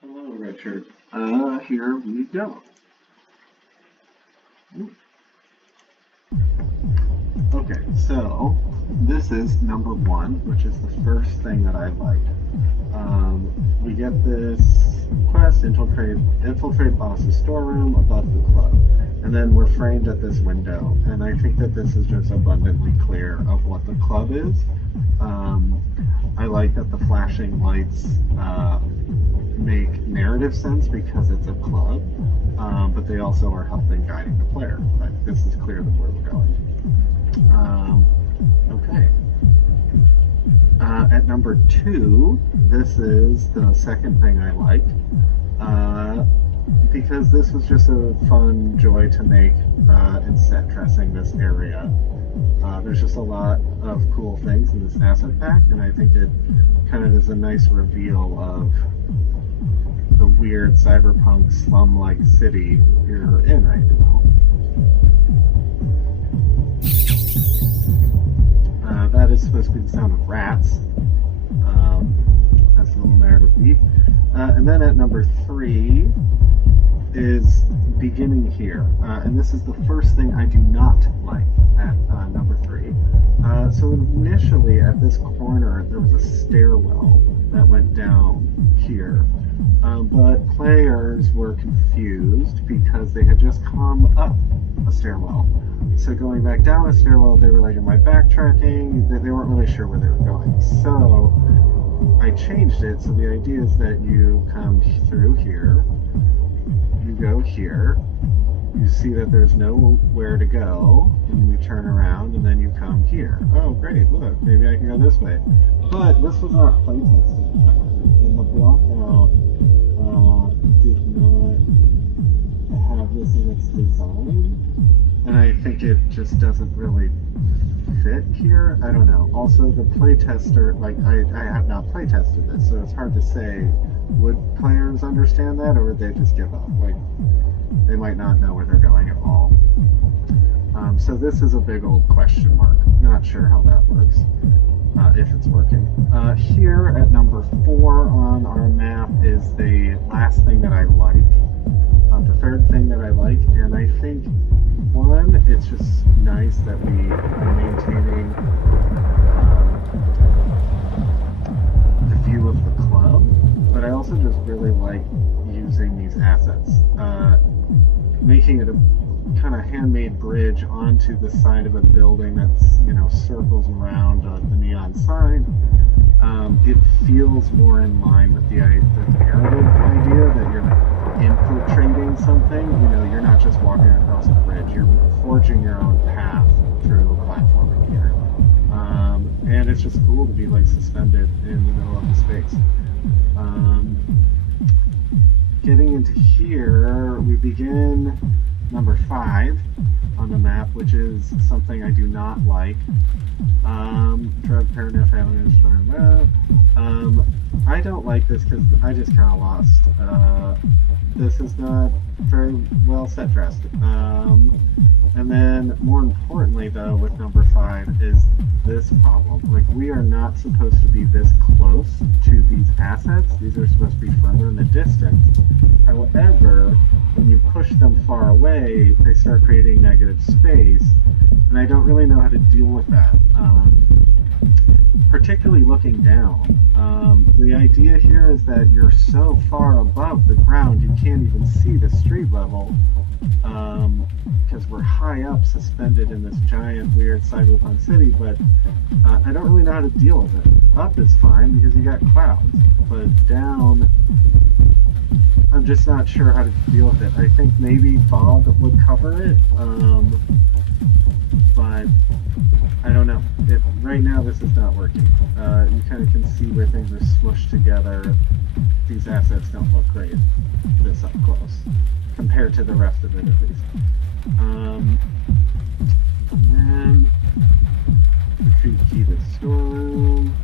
Hello, Richard. Here we go. Okay, so this is number one, which is the first thing that I like. We get this quest, infiltrate boss's storeroom above the club. And then we're framed at this window. And I think that this is just abundantly clear of what the club is. I like that the flashing lights make narrative sense because it's a club, but they also are helping guiding the player. But this is clear that where we're going. Okay. At number two, this is the second thing I like, because this was just a fun joy to make in set dressing this area. There's just a lot of cool things in this asset pack, and I think it kind of is a nice reveal of the weird cyberpunk slum-like city you're in right now. That is supposed to be the sound of rats. That's a little narrative beat. And then at number three is beginning here. And this is the first thing I do not like at number three. So initially at this corner there was a stairwell that went down here. But players were confused because they had just come up a stairwell. So going back down a stairwell, they were like, am I backtracking? They weren't really sure where they were going. So I changed it. So the idea is that you come through here, you go here, you see that there's nowhere to go, and you turn around, and then you come here. Oh, great, look, maybe I can go this way. But this was not playtested, and the blockout did not have this in its design, and I think it just doesn't really fit here. I don't know. Also, the playtester, like, I have not playtested this, so it's hard to say, would players understand that, or would they just give up? Like, they might not know where they're going at all. So this is a big old question mark. Not sure how that works, if it's working. Here at number 4 on our map is the last thing that I like. The third thing that I like, and I think, one, it's just nice that we are maintaining the view of the club, but I also just really like using these assets. Making it a kind of handmade bridge onto the side of a building that's, circles around the neon sign. It feels more in line with the narrative idea that you're infiltrating something. You're not just walking across a bridge, you're forging your own path through the platform here. And it's just cool to be like suspended in the middle of the space. Getting into here, we begin number 5 on the map, which is something I do not like. Drug paraphernalia, I don't like this because I just kind of lost. This is not very well set dressed. And then, more importantly, though, with number 5 is this problem. Like, we are not supposed to be this close to these assets. These are supposed to be further in the distance. However, when you push them far away, they start creating negative space, and I don't really know how to deal with that. Particularly looking down. The idea here is that you're so far above the ground you can't even see the street level, because we're high up, suspended in this giant, weird cyberpunk city, but I don't really know how to deal with it. Up is fine because you got clouds, but down, I'm just not sure how to deal with it. I think maybe fog would cover it, but I don't know. Right now this is not working. You kind of can see where things are smushed together. These assets don't look great this up close, compared to the rest of it at least. And then retreat key to storeroom.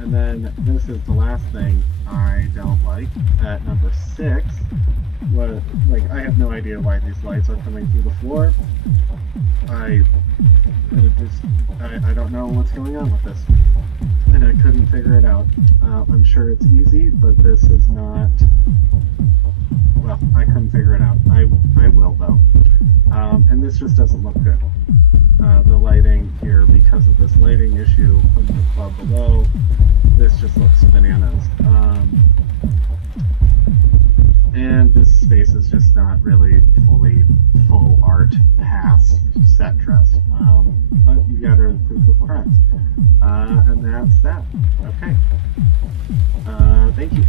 And then this is the last thing I don't like at number 6. I have no idea why these lights are coming through the floor. I don't know what's going on with this. and I couldn't figure it out. I'm sure it's easy, but this is not, well, I couldn't figure it out. I will though. And this just doesn't look good. The lighting here, because of this lighting issue from the club below, this just looks bananas. And this space is just not really fully full art pass set dress. But you gather the proof of crimes. And that's that. Okay. Thank you.